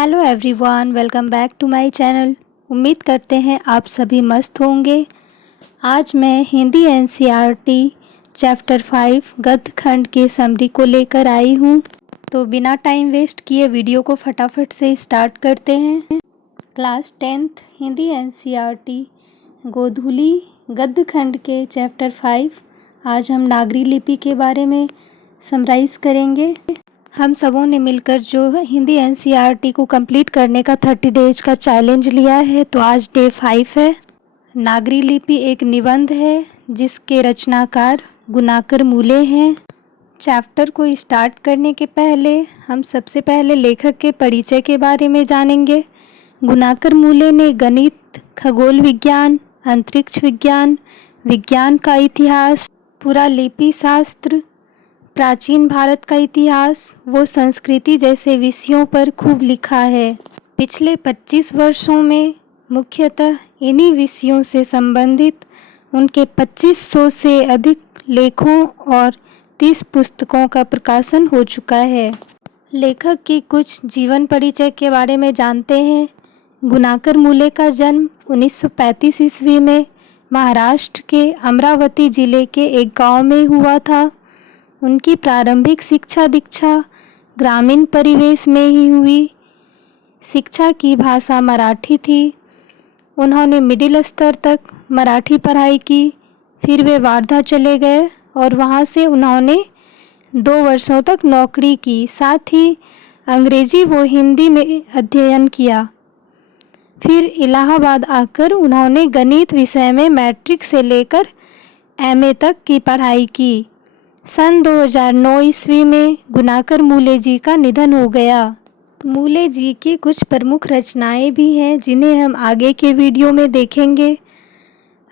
Hello everyone, welcome back to my channel. उम्मीद करते हैं आप सभी मस्त होंगे। आज मैं हिंदी एनसीईआरटी चैप्टर 5 गद्य खंड के समरी को लेकर आई हूँ। तो बिना टाइम वेस्ट किए वीडियो को फटाफट से स्टार्ट करते हैं। क्लास 10th हिंदी एनसीईआरटी गोधूली गद्य खंड के चैप्टर 5 आज हम नागरी लिपि के बारे में समराइज़ करेंगे। हम सबों ने मिलकर जो है हिंदी एनसीईआरटी को कंप्लीट करने का 30 डेज का चैलेंज लिया है, तो आज डे 5 है। नागरी लिपि एक निबंध है जिसके रचनाकार गुनाकर मूले हैं। चैप्टर को स्टार्ट करने के पहले हम सबसे पहले लेखक के परिचय के बारे में जानेंगे। गुनाकर मूले ने गणित, खगोल विज्ञान, अंतरिक्ष विज्ञान, विज्ञान का इतिहास, पूरा लिपि शास्त्र, प्राचीन भारत का इतिहास व संस्कृति जैसे विषयों पर खूब लिखा है। पिछले 25 वर्षों में मुख्यतः इन्हीं विषयों से संबंधित उनके 2500 से अधिक लेखों और 30 पुस्तकों का प्रकाशन हो चुका है। लेखक की कुछ जीवन परिचय के बारे में जानते हैं। गुनाकर मूले का जन्म 1935 ईस्वी में महाराष्ट्र के अमरावती जिले के एक गांव में हुआ था। उनकी प्रारंभिक शिक्षा दीक्षा ग्रामीण परिवेश में ही हुई। शिक्षा की भाषा मराठी थी। उन्होंने मिडिल स्तर तक मराठी पढ़ाई की। फिर वे वार्धा चले गए और वहाँ से उन्होंने 2 वर्षों तक नौकरी की। साथ ही अंग्रेजी व हिंदी में अध्ययन किया। फिर इलाहाबाद आकर उन्होंने गणित विषय में मैट्रिक से लेकर एमए तक की पढ़ाई की। सन 2009 ईस्वी में गुनाकर मूले जी का निधन हो गया। मूले जी की कुछ प्रमुख रचनाएं भी हैं जिन्हें हम आगे के वीडियो में देखेंगे।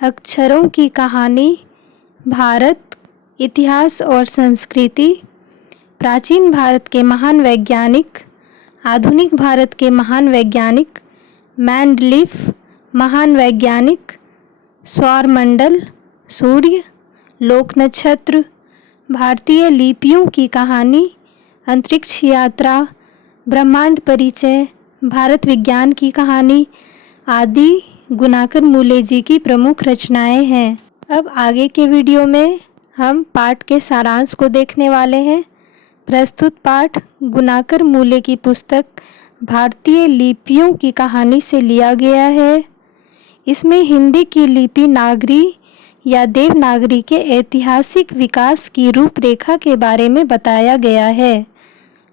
अक्षरों की कहानी, भारत, इतिहास और संस्कृति, प्राचीन भारत के महान वैज्ञानिक, आधुनिक भारत के महान वैज्ञानिक, मैंडलीफ महान वैज्ञानिक, सौरमंडल, सूर्य, लोक नक्षत्र, भारतीय लिपियों की कहानी, अंतरिक्ष यात्रा, ब्रह्मांड परिचय, भारत विज्ञान की कहानी आदि गुनाकर मूले जी की प्रमुख रचनाएं हैं। अब आगे के वीडियो में हम पाठ के सारांश को देखने वाले हैं। प्रस्तुत पाठ गुनाकर मूले की पुस्तक भारतीय लिपियों की कहानी से लिया गया है। इसमें हिंदी की लिपि नागरी या देवनागरी के ऐतिहासिक विकास की रूपरेखा के बारे में बताया गया है।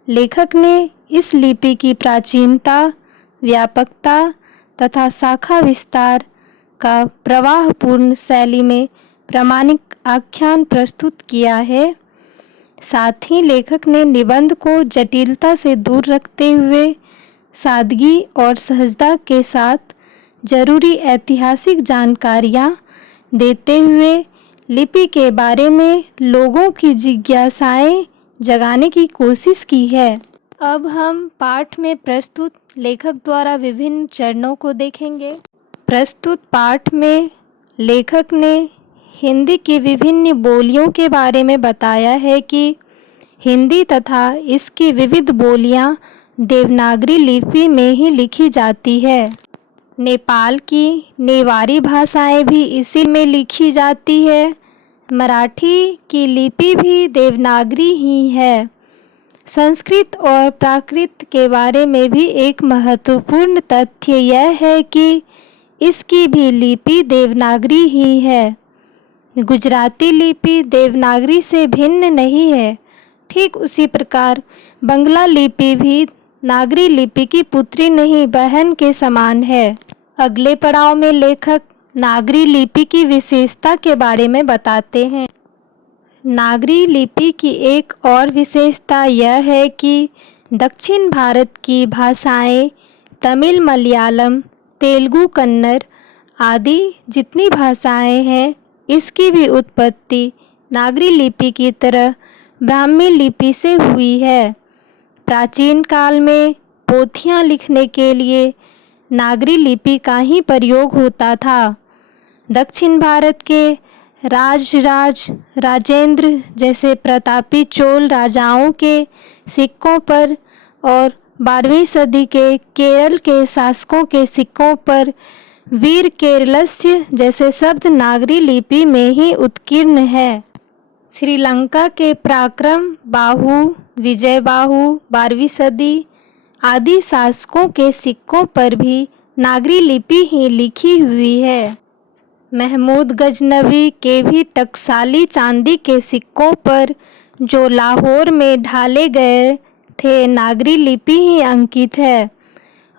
लेखक ने इस लिपि की प्राचीनता, व्यापकता तथा शाखा विस्तार का प्रवाहपूर्ण शैली में प्रामाणिक आख्यान प्रस्तुत किया है। साथ ही लेखक ने निबंध को जटिलता से दूर रखते हुए सादगी और सहजता के साथ जरूरी ऐतिहासिक जानकारियाँ देते हुए लिपि के बारे में लोगों की जिज्ञासाएं जगाने की कोशिश की है। अब हम पाठ में प्रस्तुत लेखक द्वारा विभिन्न चरणों को देखेंगे। प्रस्तुत पाठ में लेखक ने हिंदी की विभिन्न बोलियों के बारे में बताया है कि हिंदी तथा इसकी विविध बोलियां देवनागरी लिपि में ही लिखी जाती है। नेपाल की नेवारी भाषाएं भी इसी में लिखी जाती है। मराठी की लिपि भी देवनागरी ही है। संस्कृत और प्राकृत के बारे में भी एक महत्वपूर्ण तथ्य यह है कि इसकी भी लिपि देवनागरी ही है। गुजराती लिपि देवनागरी से भिन्न नहीं है। ठीक उसी प्रकार बंगला लिपि भी नागरी लिपि की पुत्री नहीं बहन के समान है। अगले पड़ाव में लेखक नागरी लिपि की विशेषता के बारे में बताते हैं। नागरी लिपि की एक और विशेषता यह है कि दक्षिण भारत की भाषाएं तमिल, मलयालम, तेलुगु, कन्नड़ आदि जितनी भाषाएं हैं, इसकी भी उत्पत्ति नागरी लिपि की तरह ब्राह्मी लिपि से हुई है। प्राचीन काल में पोथियाँ लिखने के लिए नागरी लिपि का ही प्रयोग होता था। दक्षिण भारत के राजेंद्र जैसे प्रतापी चोल राजाओं के सिक्कों पर और 12वीं सदी के केरल के शासकों के सिक्कों पर वीर केरलस्य जैसे शब्द नागरी लिपि में ही उत्कीर्ण है। श्रीलंका के पराक्रम बाहु, विजय बाहु, 12वीं सदी आदि शासकों के सिक्कों पर भी नागरी लिपि ही लिखी हुई है। महमूद गजनवी के भी टकसाली चांदी के सिक्कों पर जो लाहौर में ढाले गए थे नागरी लिपि ही अंकित है।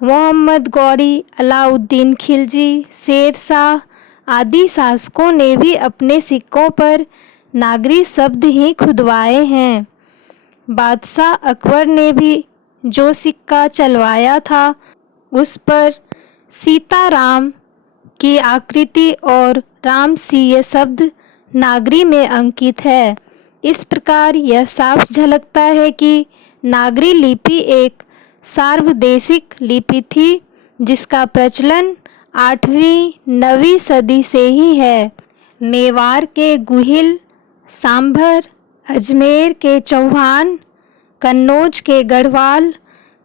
मोहम्मद गौरी, अलाउद्दीन खिलजी, शेर शाह आदि शासकों ने भी अपने सिक्कों पर नागरी शब्द ही खुदवाए हैं। बादशाह अकबर ने भी जो सिक्का चलवाया था उस पर सीताराम की आकृति और रामसिंह शब्द नागरी में अंकित है। इस प्रकार यह साफ झलकता है कि नागरी लिपि एक सार्वदेशिक लिपि थी जिसका प्रचलन 8वीं-9वीं सदी से ही है। मेवाड़ के गुहिल, सांभर, अजमेर के चौहान, कन्नौज के गढ़वाल,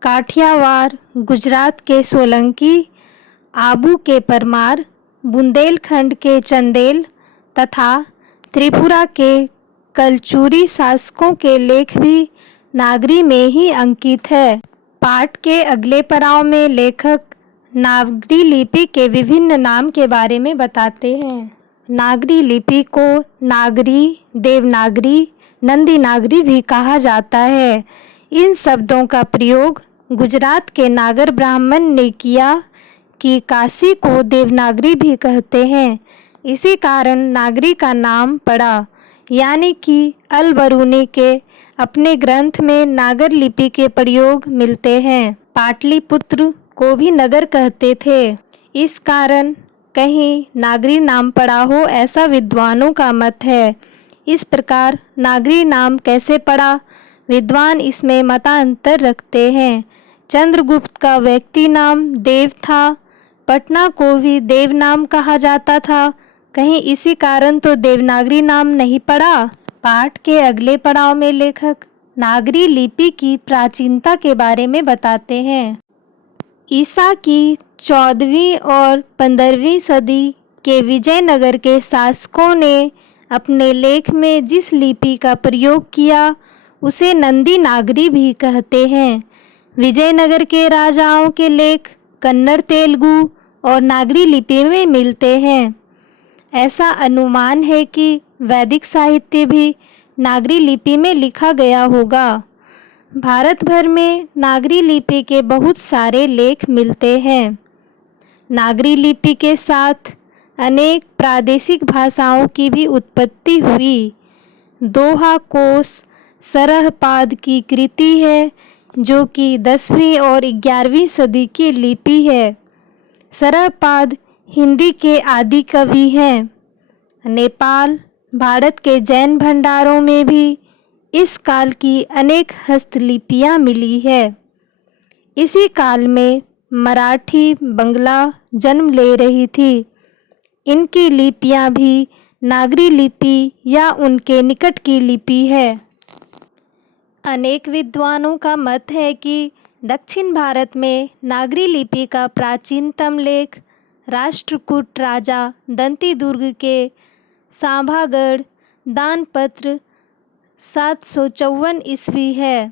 काठियावाड़, गुजरात के सोलंकी, आबू के परमार, बुंदेलखंड के चंदेल तथा त्रिपुरा के कलचुरी शासकों के लेख भी नागरी में ही अंकित है। पाठ के अगले पड़ाव में लेखक नागरी लिपि के विभिन्न नाम के बारे में बताते हैं। नागरी लिपि को नागरी, देवनागरी, नंदी नागरी भी कहा जाता है। इन शब्दों का प्रयोग गुजरात के नागर ब्राह्मण ने किया कि काशी को देवनागरी भी कहते हैं। इसी कारण नागरी का नाम पड़ा, यानी कि अल बरूनी के अपने ग्रंथ में नागर लिपि के प्रयोग मिलते हैं। पाटलिपुत्र को भी नगर कहते थे, इस कारण कहीं नागरी नाम पड़ा हो ऐसा विद्वानों का मत है। इस प्रकार नागरी नाम कैसे पड़ा, विद्वान इसमें मतांतर रखते हैं। चंद्रगुप्त का व्यक्ति नाम देव था, पटना को भी देव नाम कहा जाता था, कहीं इसी कारण तो देवनागरी नाम नहीं पड़ा। पाठ के अगले पड़ाव में लेखक नागरी लिपि की प्राचीनता के बारे में बताते हैं। ईसा की 14वीं और 15वीं सदी के विजयनगर के शासकों ने अपने लेख में जिस लिपि का प्रयोग किया उसे नंदी नागरी भी कहते हैं। विजयनगर के राजाओं के लेख कन्नड़, तेलुगु और नागरी लिपि में मिलते हैं। ऐसा अनुमान है कि वैदिक साहित्य भी नागरी लिपि में लिखा गया होगा। भारत भर में नागरी लिपि के बहुत सारे लेख मिलते हैं। नागरी लिपि के साथ अनेक प्रादेशिक भाषाओं की भी उत्पत्ति हुई। दोहा कोश सरहपाद की कृति है जो कि 10वीं और 11वीं सदी की लिपि है। सरहपाद हिंदी के आदि कवि हैं। नेपाल, भारत के जैन भंडारों में भी इस काल की अनेक हस्तलिपियां मिली है। इसी काल में मराठी, बंगला जन्म ले रही थी। इनकी लिपियां भी नागरी लिपि या उनके निकट की लिपि है। अनेक विद्वानों का मत है कि दक्षिण भारत में नागरी लिपि का प्राचीनतम लेख राष्ट्रकूट राजा दंतीदुर्ग के सांभागढ़ दानपत्र 754 ईस्वी है।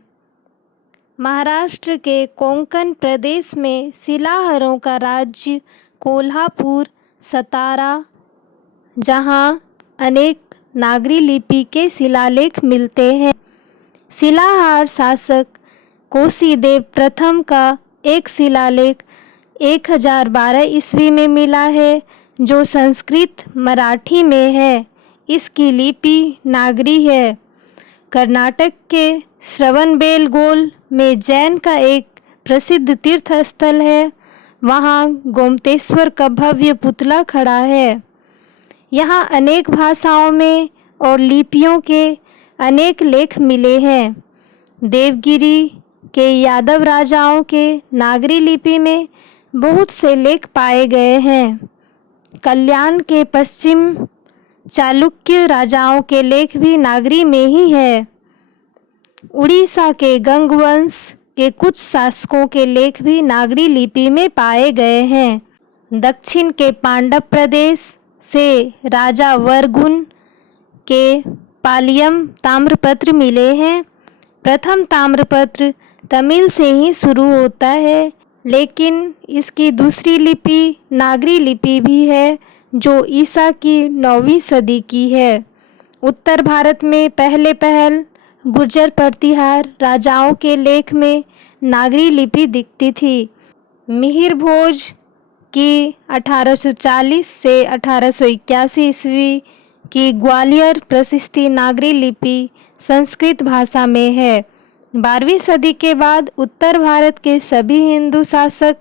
महाराष्ट्र के कोंकण प्रदेश में शिलाहारों का राज्य कोल्हापुर, सतारा, जहाँ अनेक नागरी लिपि के शिलालेख मिलते हैं। शिलाहार शासक कोसीदेव प्रथम का एक शिलालेख 1012 ईस्वी में मिला है जो संस्कृत मराठी में है। इसकी लिपि नागरी है। कर्नाटक के श्रवणबेलगोल में जैन का एक प्रसिद्ध तीर्थ स्थल है। वहाँ गोमतेश्वर का भव्य पुतला खड़ा है। यहाँ अनेक भाषाओं में और लिपियों के अनेक लेख मिले हैं। देवगिरी के यादव राजाओं के नागरी लिपि में बहुत से लेख पाए गए हैं। कल्याण के पश्चिम चालुक्य राजाओं के लेख भी नागरी में ही है। उड़ीसा के गंगवंश के कुछ शासकों के लेख भी नागरी लिपि में पाए गए हैं। दक्षिण के पांडव प्रदेश से राजा वरगुन के पालियम ताम्रपत्र मिले हैं। प्रथम ताम्रपत्र तमिल से ही शुरू होता है, लेकिन इसकी दूसरी लिपि नागरी लिपि भी है जो ईसा की 9वीं सदी की है। उत्तर भारत में पहल गुर्जर प्रतिहार राजाओं के लेख में नागरी लिपि दिखती थी। मिहिर भोज की 1840 से 1881 ईस्वी की ग्वालियर प्रशिस्ति नागरी लिपि संस्कृत भाषा में है। 12वीं सदी के बाद उत्तर भारत के सभी हिंदू शासक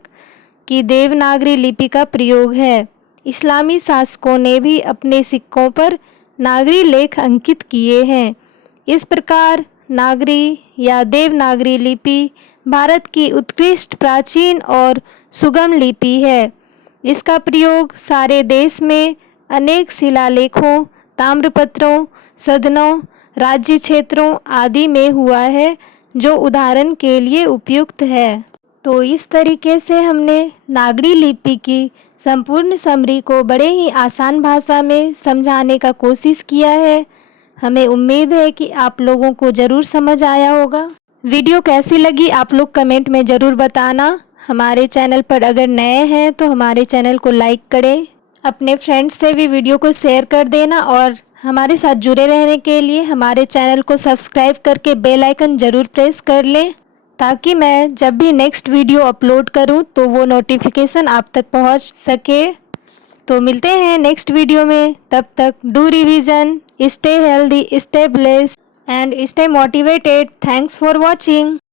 की देवनागरी लिपि का प्रयोग है। इस्लामी शासकों ने भी अपने सिक्कों पर नागरी लेख अंकित किए हैं। इस प्रकार नागरी या देवनागरी लिपि भारत की उत्कृष्ट प्राचीन और सुगम लिपि है। इसका प्रयोग सारे देश में अनेक शिलालेखों, ताम्रपत्रों, सदनों, राज्य क्षेत्रों आदि में हुआ है, जो उदाहरण के लिए उपयुक्त है। तो इस तरीके से हमने नागरी लिपि की संपूर्ण समरी को बड़े ही आसान भाषा में समझाने का कोशिश किया है। हमें उम्मीद है कि आप लोगों को ज़रूर समझ आया होगा। वीडियो कैसी लगी आप लोग कमेंट में ज़रूर बताना। हमारे चैनल पर अगर नए हैं तो हमारे चैनल को लाइक करें, अपने फ्रेंड्स से भी वीडियो को शेयर कर देना और हमारे साथ जुड़े रहने के लिए हमारे चैनल को सब्सक्राइब करके बेल आइकन ज़रूर प्रेस कर लें, ताकि मैं जब भी नेक्स्ट वीडियो अपलोड करूं तो वो नोटिफिकेशन आप तक पहुंच सके। तो मिलते हैं नेक्स्ट वीडियो में, तब तक do revision, stay healthy, stay blessed and stay motivated. Thanks for watching.